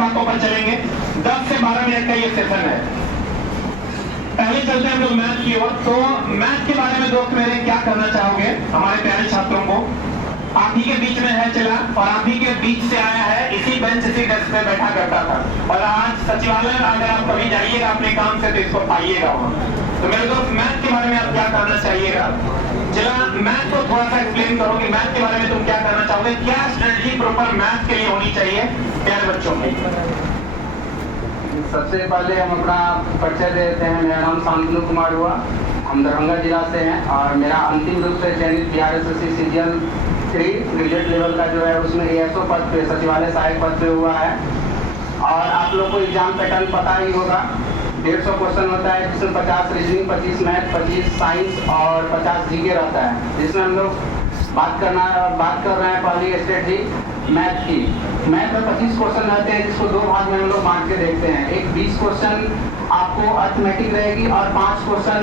बातों पर चलेंगे। 10 से 12 मिनट का ये सेशन है। पहले चलते हैं लोग मैथ की ओर। तो मैथ के बारे में दोस्त मेरे क्या करना चाहोगे हमारे प्यारे छात्रों को? आप ही के बीच में है चला और आप ही के बीच से आया है, इसी बेंच इसी डेस्क पे बैठा करता था, और आज सचिवालय अगर आप कभी जाइएगा अपने काम से तो इसको पाइएगा वहां। तो मेरे दोस्त मैथ के बारे में आप क्या करना चाहिएगा? चला मैथ को थोड़ा सा एक्सप्लेन करो कि मैथ के बारे में तुम क्या करना चाहोगे, क्या स्ट्रेटजी प्रॉपर मैथ के लिए होनी चाहिए प्यारे बच्चों की? सबसे पहले हम अपना परिचय देते हैं। मेरा नाम शांतनु कुमार हुआ, हम दरभंगा जिला से हैं और मेरा अंतिम रूप से चयनित Bihar SSC CGL 3 graduate level का जो है उसमें एएसओ पद पे, सचिवालय सहायक पद पे हुआ है। और आप लोग को एग्जाम पैटर्न पता ही होगा। 150 क्वेश्चन होता है जिसमें 50 रीजनिंग, 25 मैथ, 25 साइंस और 50 जीके रहता है, जिसमें हम लोग बात कर रहे हैं पहली स्ट्रेटजी मैथ की। मैथ में 25 क्वेश्चन रहते हैं जिसको दो भाग में हम लोग बांट के देखते हैं। एक 20 क्वेश्चन आपको अर्थमेटिक रहेगी और 5 क्वेश्चन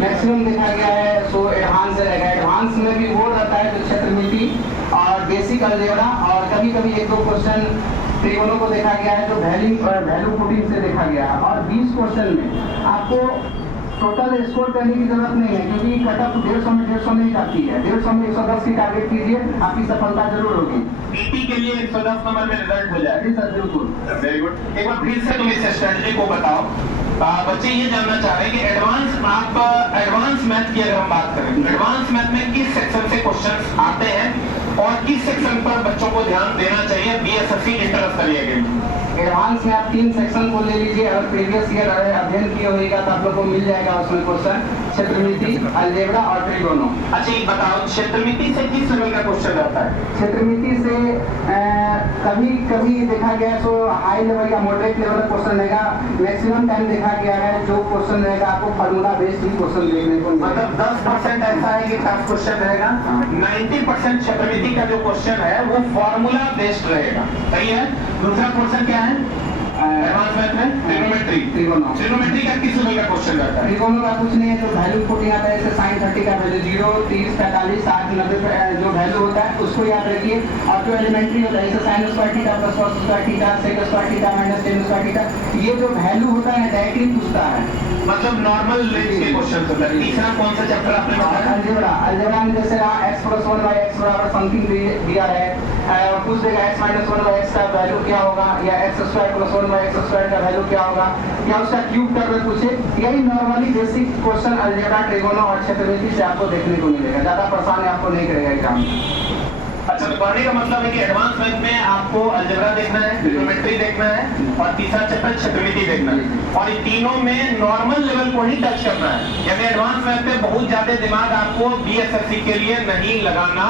मैक्सिमम देखा गया है सो एडवांस रहेगा। एडवांस में भी वो रहता है जो क्षेत्रमिति और बेसिक अलजेब्रा और कभी कभी 1-2 क्वेश्चन त्रिकोणों को देखा गया है जो वैल्यू पुटिंग से देखा गया है। और 20 क्वेश्चन में आपको टोटल स्कोर करने की जरूरत नहीं है क्योंकि कटअप 150 में 150 नहीं जाती है। 150 में 110 की टारगेट कीजिए, आपकी सफलता जरूर होगी। पीटी के लिए 110 नंबर में रिजल्ट हो जाएगा। जी सर, बिल्कुल। Very good. एक बार फिर से तुम इस स्ट्रेटजी को बताओ। बच्चे ये जानना चाह रहे हैं कि एडवांस मैथ की अगर हम बात करें, एडवांस मैथ में किस सेक्शन से क्वेश्चन आते हैं और किस सेक्शन पर बच्चों को ध्यान देना चाहिए बीएसएससी इंटर स्तरीय के लिए? एडवांस में आप 3 सेक्शन को ले लीजिए। अगर प्रीवियस ईयर अध्ययन किया होगा तो आप लोग को मिल जाएगा उसमें क्वेश्चन, क्षेत्रमिति, अलजेब्रा और त्रिकोणों। अच्छा ये बताओ, क्षेत्रमिति से किस लेवल का क्वेश्चन रहता है? क्षेत्रमिति से कभी कभी देखा गया तो हाई लेवल या मॉडरेट लेवल का क्वेश्चन रहेगा। मैक्सिमम टाइम देखा गया है जो क्वेश्चन रहेगा आपको फार्मूला बेस्ड ही क्वेश्चन देखने को मिलेगा। मतलब 10% ऐसा है कि टफ क्वेश्चन रहेगा, 90% क्षेत्रमिति का जो क्वेश्चन है वो फार्मूला बेस्ड रहेगा। सही है। दूसरा क्वेश्चन क्या है एडवांस मैथ में? ट्रिग्नोमेट्री का किस लेवल का क्वेश्चन रहता है? त्रिकोणों का कुछ नहीं है, जो वैल्यू पुटिंग आता है, जैसे sin 30 का वैल्यू 0, 30, 45, 60, 90 जो वैल्यू होता है उसको याद रखिए। और जो एलिमेंट्री होता है जैसे sin square theta plus cos square theta, sec square theta minus tan square theta, ये जो वैल्यू होता है डायरेक्टली पूछता है, मतलब नॉर्मल रेंज के क्वेश्चन होता है। तीसरा कौन सा चैप्टर आपने बताया? अलजेब्रा में जैसे x + 1 / x बराबर समथिंग दिया है, पूछ देगा x - 1 / x का वैल्यू क्या होगा या x² + 1 / x² का वैल्यू क्या होगा या उसका क्यूब करके पूछे। यही नॉर्मली बेसिक क्वेश्चन अलजेब्रा, ट्रिगोनों और क्षेत्रमिति से आपको देखने को मिलेगा। ज्यादा परेशानी आपको नहीं करेगा एग्जाम। अच्छा तो पढ़ने का मतलब है कि एडवांस मैथ में आपको अलजेब्रा देखना है, ट्रिग्नोमेट्री देखना है और तीसरा चैप्टर क्षेत्रमिति देखना है, और इन तीनों में नॉर्मल लेवल को ही टच करना है। यानी एडवांस मैथ में बहुत ज्यादा दिमाग आपको बीएसएससी के लिए नहीं लगाना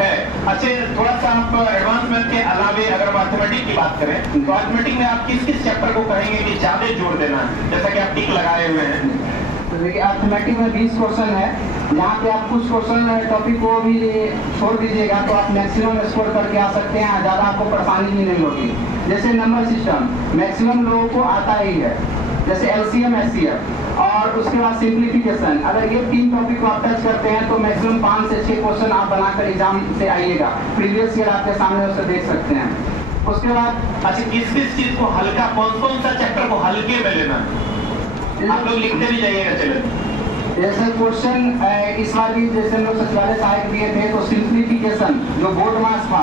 है। अच्छा थोड़ा सा आप एडवांस मैथ के अलावे अगर मैथमेटिक्स की बात करें तो मैथमेटिक्स में आप किस किस चैप्टर को कहेंगे कि ज्यादा जोर देना है, जैसा कि आप टिक लगाए हुए हैं? तो देखिए अर्थमेटिक में 20 क्वेश्चन है, जहाँ पे आप कुछ क्वेश्चन टॉपिक को भी छोड़ दीजिएगा तो आप मैक्सिमम स्कोर करके आ सकते हैं, ज़्यादा आपको परेशानी भी नहीं होगी। जैसे नंबर सिस्टम मैक्सिमम लोगों को आता ही है, जैसे LCM SCF और उसके बाद सिंप्लीफिकेशन। अगर ये 3 टॉपिक को आप टच करते हैं तो मैक्सिमम 5 से 6 क्वेश्चन आप बनाकर एग्जाम से आइएगा। प्रीवियस ईयर आपके सामने उससे देख सकते हैं। उसके बाद अच्छा किस किस चीज को हल्का, कौन सा चैप्टर को हल्के में लेना है आप लोग लिखते भी जाइएगा। चलो जैसे क्वेश्चन इस बार भी जैसे हम लोग सचिवालय सहायक दिए थे तो सिंप्लीफिकेशन जो बोर्ड मार्क्स था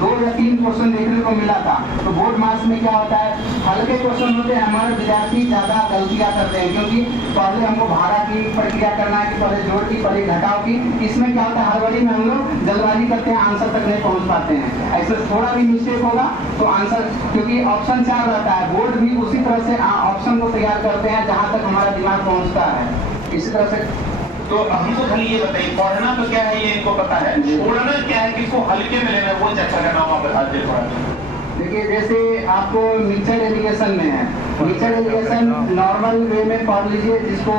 2 या 3 क्वेश्चन देखने को मिला था। तो बोर्ड मार्क्स में क्या होता है, हल्के क्वेश्चन होते हैं, हमारे विद्यार्थी ज्यादा गलतियां करते हैं क्योंकि पहले हमको भाड़ा की प्रक्रिया करना है कि पहले जोड़ की पहले घटाव की। इसमें क्या होता है हड़बड़ी में हम लोग जल्दबाजी करते हैं, आंसर तक नहीं पहुंच पाते हैं। ऐसे थोड़ा भी मिस्टेक होगा तो आंसर, क्योंकि ऑप्शन 4 रहता है, बोर्ड भी उसी तरह से ऑप्शन को तैयार करते हैं जहाँ तक हमारा दिमाग पहुँचता है। इसी तरह से तो हमको खाली ये बताइए, पढ़ना तो क्या है ये इनको पता है, छोड़ना क्या है, किसको हल्के में लेना, वो चैप्टर का नाम आप बता दीजिए थोड़ा। देखिए जैसे आपको मिक्सड एलिगेशन में है, मिक्सड एलिगेशन नॉर्मल वे में पढ़ लीजिए, जिसको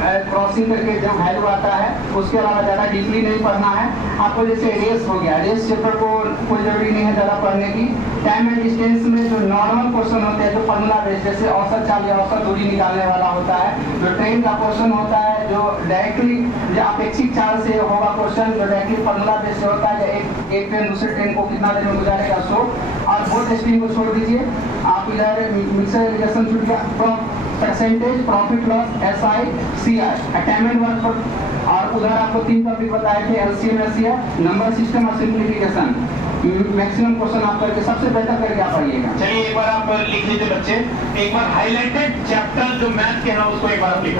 क्रॉसिंग करके जो वैल्यू आता है उसके अलावा ज़्यादा डीपली नहीं पढ़ना है आपको। जैसे रेस हो गया, रेस चैप्टर को कोई जरूरी नहीं है ज़्यादा पढ़ने की। टाइम एंड डिस्टेंस में जो नॉर्मल क्वेश्चन होते हैं जो फॉर्मूला बेस्ड, जैसे औसत चाल या औसत दूरी निकालने वाला होता है। जो ट्रेन का क्वेश्चन होता है जो डायरेक्टली या अपेक्षित चाल से होगा क्वेश्चन, जो डायरेक्टली फॉर्मूला बेस्ड होता है, या एक ट्रेन दूसरे ट्रेन को कितना देर में गुजारेगा सो। और बोर्ड टेस्टिंग को छोड़ दीजिए, आप इधर मिक्सर इरिगेशन छूट गया, percentage profit loss SI CI attainment work, और उधर आपको 3 टॉपिक बताए थे, LCM SCF, नंबर सिस्टम और सिंप्लीफिकेशन। मैक्सिमम क्वेश्चन आप करके सबसे बेहतर करके आप आइएगा। चलिए एक बार आप लिख लीजिए बच्चे, एक बार हाईलाइटेड चैप्टर जो मैथ के है उसको एक बार आप लिखा